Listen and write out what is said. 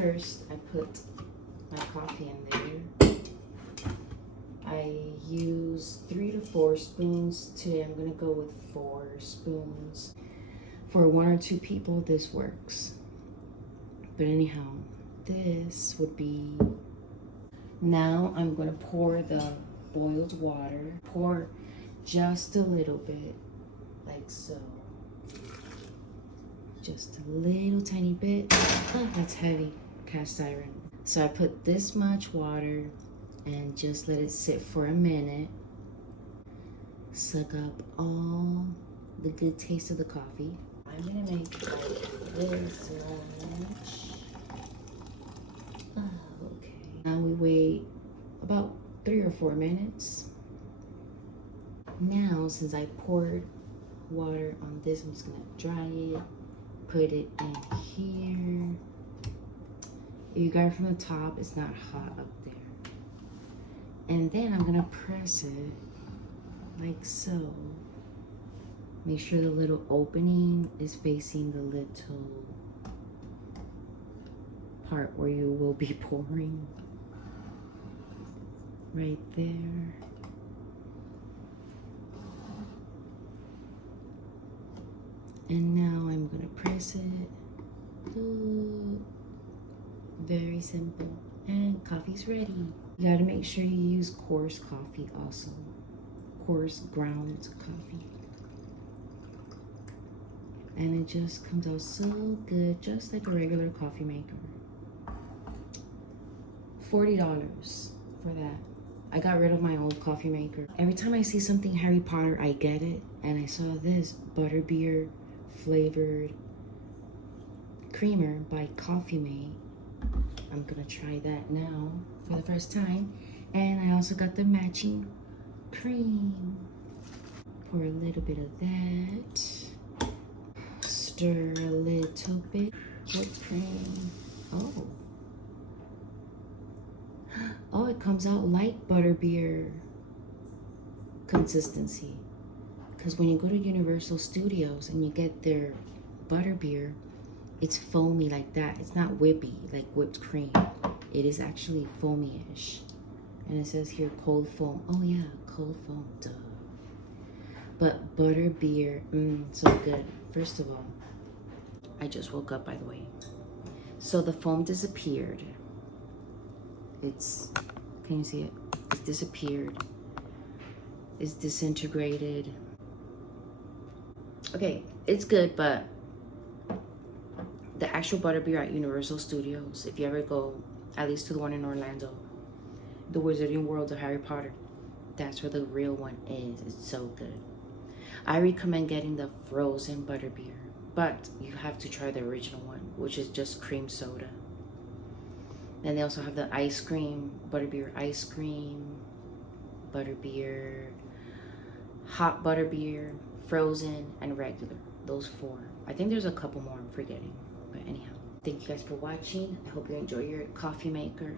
First, I put my coffee in there. I use 3 to 4 spoons. Today I'm gonna go with 4 spoons. For 1 or 2 people, this works. But anyhow, this would be... Now I'm gonna pour the boiled water. Pour just a little bit, like so. Just a little tiny bit. Oh, that's heavy, cast iron. So I put this much water and just let it sit for a minute. Suck up all the good taste of the coffee. I'm gonna make like this much. Oh, okay. Now we wait about 3 or 4 minutes. Now, since I poured water on this, I'm just gonna dry it, put it in here. If you got it from the top, it's not hot up there. And then I'm gonna press it like so. Make sure the little opening is facing the little part where you will be pouring. Right there. And now I'm gonna press it. Ooh, very simple. And coffee's ready. You gotta make sure you use coarse coffee also. Coarse ground coffee. And it just comes out so good, just like a regular coffee maker. $40 for that. I got rid of my old coffee maker. Every time I see something Harry Potter, I get it. And I saw this butterbeer flavored creamer by Coffee Mate. I'm gonna try that now for the first time. And I also got the matching cream. Pour a little bit of that. Stir a little bit. Whipped cream. Oh. Oh, it comes out like butterbeer consistency. Because when you go to Universal Studios and you get their butterbeer, it's foamy like that. It's not whippy like whipped cream. It is actually foamy-ish. And it says here cold foam. Oh yeah, cold foam, duh. But butterbeer, so good. First of all, I just woke up, by the way. So the foam disappeared. Can you see it? It's disappeared. It's disintegrated. Okay, it's good, but the actual butterbeer at Universal Studios, if you ever go, at least to the one in Orlando, the Wizarding World of Harry Potter, that's where the real one is. It's so good. I recommend getting the frozen butterbeer, but you have to try the original one, which is just cream soda. Then they also have the ice cream, butterbeer ice cream, butterbeer, hot butterbeer, frozen, and regular. Those 4. I think there's a couple more I'm forgetting. But anyhow, thank you guys for watching. I hope you enjoy your coffee maker.